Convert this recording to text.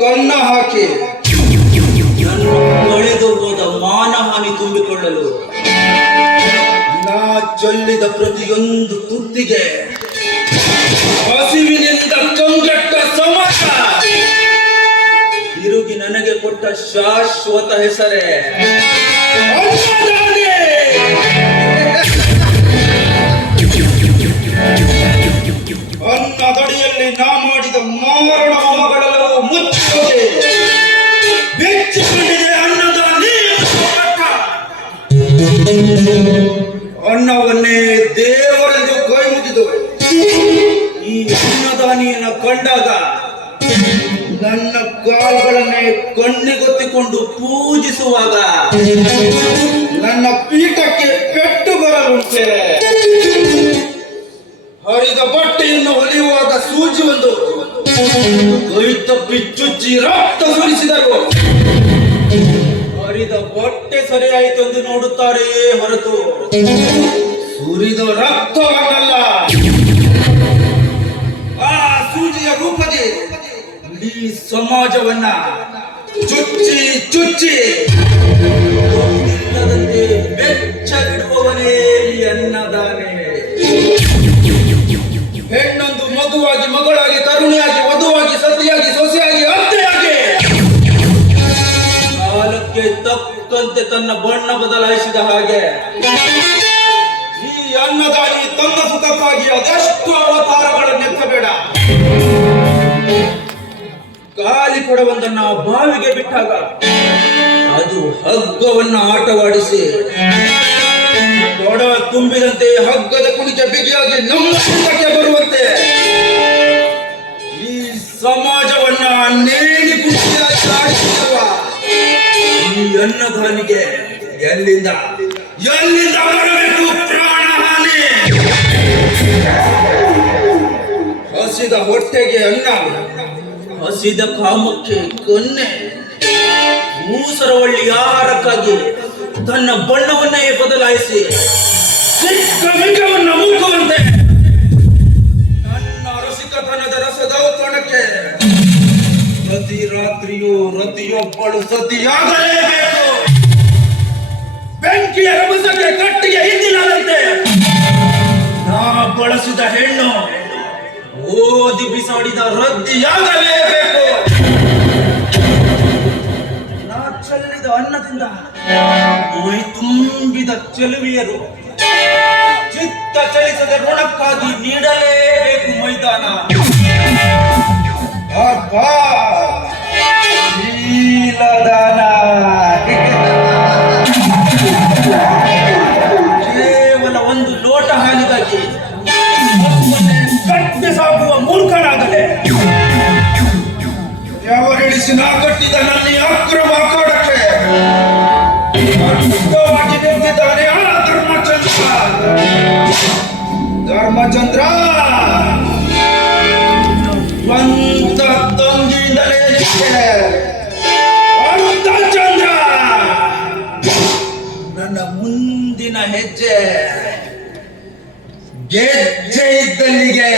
ಕನ್ನ ಹಾಕಿ. ಕಳೆದು ಹೋದ ಮಾನಹಾನಿ ತುಂಬಿಕೊಳ್ಳಲು ನಾ ಚೊಲ್ಲಿದ ಪ್ರತಿಯೊಂದು ತುತ್ತಿಗೆ ಹಸಿವಿನಿಂದ ಕಂಗಟ್ಟ ಸಮಾಜ ತಿರುಗಿ ನನಗೆ ಕೊಟ್ಟ ಶಾಶ್ವತ ಹೆಸರೇ. ಈ ಅನ್ನದಾನಿಯನ್ನು ಕಂಡಾಗ ನನ್ನ ಕಾಲುಗಳನ್ನೇ ಕಣ್ಣಿಗೊತ್ತಿಕೊಂಡು ಪೂಜಿಸುವಾಗ ನನ್ನ ಪೀಠಕ್ಕೆ ಪೆಟ್ಟು ಬರಲುಂಟೆ. ಹರಿದ ಬಟ್ಟೆಯನ್ನು ಹೊಲಿಯುವಾಗ ಸೂಜಿ ಒಂದು. ಕೈ ಬಿಚ್ಚುಚ್ಚಿ ಚುಚ್ಚಿ ರಕ್ತ ಸುರಿಸಿದರು. ಹರಿದ ಬಟ್ಟೆ ಸರಿಯಾಯಿತು ಎಂದು ನೋಡುತ್ತಾರೆಯೇ ಹೊರತು. ಸುರಿದ ರಕ್ತವನ್ನಲ್ಲ. ಆ ಸೂಜಿಯ ರೂಪದಿ ಇಡೀ ಸಮಾಜವನ್ನ ಚುಚ್ಚಿ ಚುಚ್ಚಿ ಬೆಚ್ಚಗಿಡುವವನೇ ಅನ್ನದಾನೆ. ಹೆಣ್ಣೊಂದು ಮಗುವಾಗಿ, ಮಗಳಾಗಿ, ತರುಣಿಯಾಗಿ, ವಧುವಾಗಿ, ಸತಿಯಾಗಿ, ಸೊಸೆಯಾಗಿ, ಅತ್ತೆಯಾಗಿ. ಕಾಲಕ್ಕೆ ತಕ್ಕಂತೆ ತನ್ನ ಬಣ್ಣ ಬದಲಾಯಿಸಿದ ಹಾಗೆ. ಅನ್ನದಾನಿ ತನ್ನ ಸುಖಕ್ಕಾಗಿ ಅದೆಷ್ಟು ಅವತಾರಗಳನ್ನೆತ್ತಬೇಡ ಗಾಲಿ ಕೊಡವೊಂದನ್ನ ಬಾವಿಗೆ ಬಿಟ್ಟಾಗ ಅದು ಹಗ್ಗವನ್ನ ಆಟವಾಡಿಸಿ ಕೊಡ ತುಂಬಿದಂತೆ ಹಗ್ಗದ ಕುಣಿತ ಬಿಗಿಯಾಗಿ ನಮ್ಮ ಸುಖಕ್ಕೆ ಬರುವಂತೆ ಈ ಸಮಾಜವನ್ನ ನೇಣಿ ಆಡಿಸುವ ಈ ಅನ್ನದಾನಿಗೆ ಎಲ್ಲಿಂದ? ಎಲ್ಲಿಂದ ಬರಬೇಕು ಪ್ರಾಣಹಾನಿ ಹಸಿದ ಹೊಟ್ಟೆಗೆ ಅನ್ನ ಹಸಿದ ಕಾಮಕ್ಕೆ ಕೊನ್ನೆ. ಮೂಸರವಳ್ಳಿ ಆಹಾರಕ್ಕಾಗಿ ತನ್ನ ಬಣ್ಣವನ್ನೇ ಬದಲಾಯಿಸಿ ಮುಕ್ಕುವಂತೆ ನನ್ನ ರಸಿಕತನದ ರಸದೌತಣಕ್ಕೆ ಪ್ರತಿ ರಾತ್ರಿಯೂ ರತಿಯೊಬ್ಬಳು ಸತಿಯಾಗಲೇಬೇಕು. ಬೆಂಕಿಯ ರಭಸಕ್ಕೆ ಕಟ್ಟಿಗೆ ಬಳಸಿದ ಹೆಣ್ಣು. ಓದಿ ಬಿಸಾಡಿದ ರದ್ದಿಯಾಗಲೇಬೇಕು ನಾ ಚೆಲ್ಲಿದ ಅನ್ನದಿಂದ ಮೈ ತುಂಬಿದ ಚೆಲುವಿಯರು ಚಿತ್ತ ಚಲಿಸದ ಋಣಕ್ಕಾಗಿ ನೀಡಲೇಬೇಕು ನಾ ಕಟ್ಟಿದ ನನ್ನ ಅಕ್ರಮ ಅಖಾಡಕ್ಕೆ. ಅರ್ಥವಾಗಿ ನಿಂತಿದ್ದಾನೆ ಆ ಧರ್ಮಚಂದ್ರ. ಧರ್ಮಚಂದ್ರ. ಸ್ವಂತ ತಂಗಿಯಿಂದಲೇ ಚಂದ್ರ ನನ್ನ ಮುಂದಿನ ಹೆಜ್ಜೆ ಗೆಜ್ಜೆ ಇದ್ದಲ್ಲಿಗೆ.